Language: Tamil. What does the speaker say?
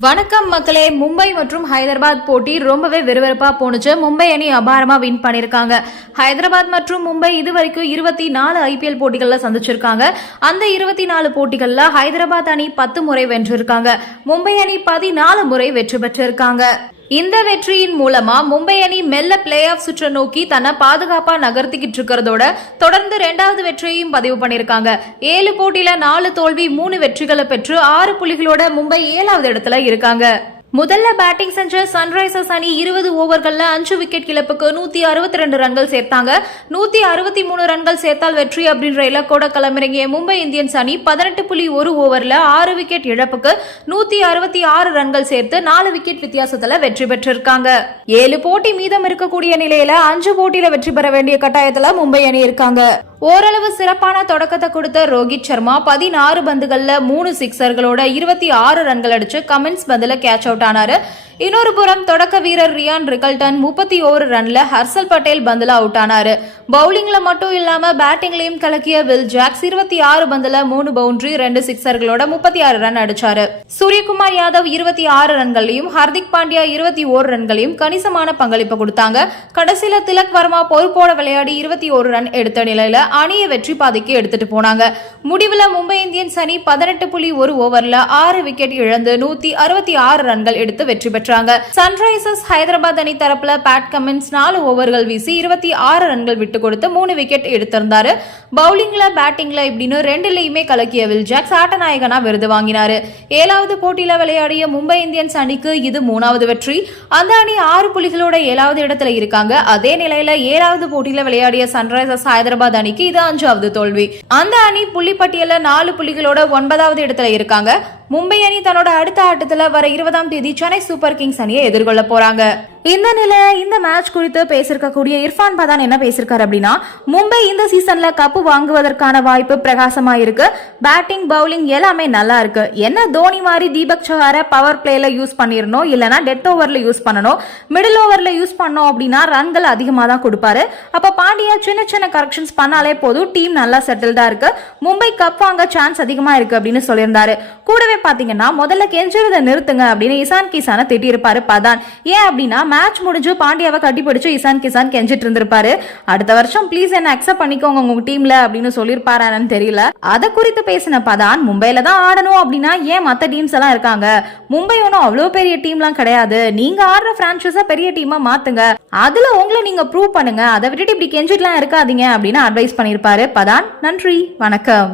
வணக்கம் மக்களே. மும்பை மற்றும் ஹைதராபாத் போட்டி ரொம்பவே விறுவிறுப்பா போணுச்சு. மும்பை அணி அபாரமா வின் பண்ணிருக்காங்க ஹைதராபாத் மற்றும் மும்பை இதுவரைக்கும் இருபத்தி நாலு ஐபிஎல் போட்டிகள்ல சந்திச்சிருக்காங்க. அந்த இருபத்தி நாலு போட்டிகள்ல ஹைதராபாத் அணி பத்து முறை வென்றிருக்காங்க. மும்பை அணி பதினாலு முறை வெற்றி பெற்றிருக்காங்க. இந்த வெற்றியின் மூலமா மும்பை அணி மெல்ல பிளே ஆஃப் சுற்ற நோக்கி தன்னை பாதுகாப்பா நகர்த்திக்கிட்டு இருக்கிறதோட தொடர்ந்து ரெண்டாவது வெற்றியையும் பதிவு பண்ணிருக்காங்க ஏழு போட்டியில நாலு தோல்வி மூணு வெற்றிகளை பெற்று ஆறு புள்ளிகளோட மும்பை ஏழாவது இடத்துல இருக்காங்க. முதல்ல பேட்டிங் செஞ்ச சன்ரைசர்ஸ் அணி இருபது ஓவர்கள்ல அஞ்சு விக்கெட் இழப்புக்கு நூத்தி அறுபத்தி ரெண்டு ரன்கள் சேர்த்தாங்க. நூத்தி அறுபத்தி மூணு ரன்கள் சேர்த்தால் வெற்றி அப்படின்ற இலக்கோட களமிறங்கிய மும்பை இந்தியன்ஸ் அணி பதினெட்டு புள்ளி ஒரு ஓவர்ல ஆறு விக்கெட் இழப்புக்கு நூத்தி அறுபத்தி ஆறு ரன்கள் சேர்த்து நாலு விக்கெட் வித்தியாசத்துல வெற்றி பெற்றிருக்காங்க. ஏழு போட்டி மீதம் இருக்கக்கூடிய நிலையில அஞ்சு போட்டியில வெற்றி பெற வேண்டிய கட்டாயத்துல மும்பை அணி இருக்காங்க. ஓரளவு சிறப்பான தொடக்கத்தை கொடுத்த ரோஹித் சர்மா பதினாறு பந்துகளில் மூணு சிக்ஸர்களோட இருபத்தி ஆறு ரன்கள் அடிச்சு கமெண்ட்ஸ் பந்தில் கேட்ச் அவுட் ஆனாரு. இன்னொரு புறம் தொடக்க வீரர் ரியான் ரிகல்டன் முப்பத்தி ஓரு ரன்ல ஹர்சல் பட்டேல் பந்துல அவுட் ஆனாரு. பவுலிங்ல மட்டும் இல்லாம பேட்டிங்லயும் கலக்கிய வில் ஜாக்ஸ் இருபத்தி ஆறு பந்துல மூணு பவுண்டரி ரெண்டு சிக்ஸர்களோட முப்பத்தி ஆறு ரன் அடிச்சாரு. சூரியகுமார் யாதவ் இருபத்தி ஆறு ரன்களையும் ஹர்திக் பாண்டியா இருபத்தி ஓரு ரன்களையும் கணிசமான பங்களிப்பு கொடுத்தாங்க. கடைசியில திலக் வர்மா பொறுப்போட விளையாடி இருபத்தி ஒரு ரன் எடுத்த நிலையில அணியை வெற்றி பாதைக்கு எடுத்துட்டு போனாங்க. முடிவுல மும்பை இந்தியன்ஸ் அணி பதினெட்டு புள்ளி ஒரு ஓவர்ல ஆறு விக்கெட் இழந்து நூத்தி அறுபத்தி ஆறு ரன்கள் எடுத்து வெற்றி பெற்றாங்க சன்ரைசர்ஸ் ஹைதராபாத் அணி தரப்புல பேட் கமின்ஸ் நாலு ஓவர்கள் வீசி இருபத்தி ஆறு ரன்கள் விட்டு கொடுத்து மூணு விக்கெட் எடுத்திருந்தாரு. பவுலிங்ல பேட்டிங்ல இப்படின்னு ரெண்டுலயுமே கலக்கிய வில் ஜாக்ஸ் ஆட்டநாயகனா விருது வாங்கினாரு. ஏழாவது போட்டியில விளையாடிய மும்பை இந்தியன்ஸ் அணிக்கு இது மூணாவது வெற்றி. அந்த அணி ஆறு புலிகளோட ஏழாவது இடத்துல இருக்காங்க. அதே நிலையில ஏழாவது போட்டியில விளையாடிய சன்ரைசர்ஸ் ஹைதராபாத் அணிக்கு இது அஞ்சாவது தோல்வி. அந்த அணி புள்ளிப்பட்டியல நாலு புள்ளிகளோட ஒன்பதாவது இடத்துல இருக்காங்க. மும்பை அணி தன்னோட அடுத்த ஆட்டத்துல வர இருபதாம் தேதி சென்னை சூப்பர் கிங்ஸ் அணியை எதிர்கொள்ள போறாங்க. இந்த நிலையில இந்த மேட்ச் குறித்து பேசியிருக்கக்கூடிய இர்ஃபான் பதான் என்ன பேசியிருக்காரு அப்படின்னா மும்பை இந்த சீசன்ல கப்பு வாங்குவதற்கான வாய்ப்பு பிரகாசமா இருக்கு பேட்டிங் பவுலிங் எல்லாமே நல்லா இருக்கு. என்ன தோனி மாதிரி தீபக் சஹார பவர் பிளேல யூஸ் பண்ணிடணும் இல்லனா டெத் ஓவர்ல யூஸ் பண்ணணும்? மிடில் ஓவர்ல யூஸ் பண்ணோம் அப்படின்னா ரன்கள் அதிகமாக தான் கொடுப்பாரு. அப்ப பாண்டியா சின்ன சின்ன கரெக்ஷன்ஸ் பண்ணாலே போதும் டீம் நல்லா செட்டில்டா இருக்கு. மும்பை கப் வாங்க சான்ஸ் அதிகமா இருக்கு அப்படின்னு சொல்லியிருந்தாரு. கூடவே பாத்தீங்கன்னா முதல்ல கெஞ்சுறதை நிறுத்துங்க அப்படின்னு இசான் கிசானை திட்டியிருப்பாரு பதான். ஏன் அப்படின்னா மேட்ச் முடிஞ்சு பாண்டியாவை கட்டி பிடிச்சு இசான் கிசான் கெஞ்சிட்டு இருந்திருப்பாரு. அடுத்த வருஷம் ப்ளீஸ் என்ன அக்செப்ட் பண்ணிக்கோங்க உங்க டீம்ல அப்படின்னு சொல்லியிருப்பாரான்னு தெரியல. அதை குறித்து பேசின பதான் மும்பையில தான் ஆடணும் அப்படின்னா ஏன் மத்த டீம்ஸ் எல்லாம் இருக்காங்க? மும்பை ஒன்றும் அவ்வளோ பெரிய டீம்லாம் கிடையாது. நீங்க ஆடுற பிரான்ச்சைஸா பெரிய டீமா மாத்துங்க. அதுல உங்களை நீங்க ப்ரூவ் பண்ணுங்க. அதை விட்டுட்டு இப்படி கெஞ்சிட்டுலாம் இருக்காதீங்க அப்படின்னு அட்வைஸ் பண்ணியிருப்பாரு. பதான் நன்றி வணக்கம்.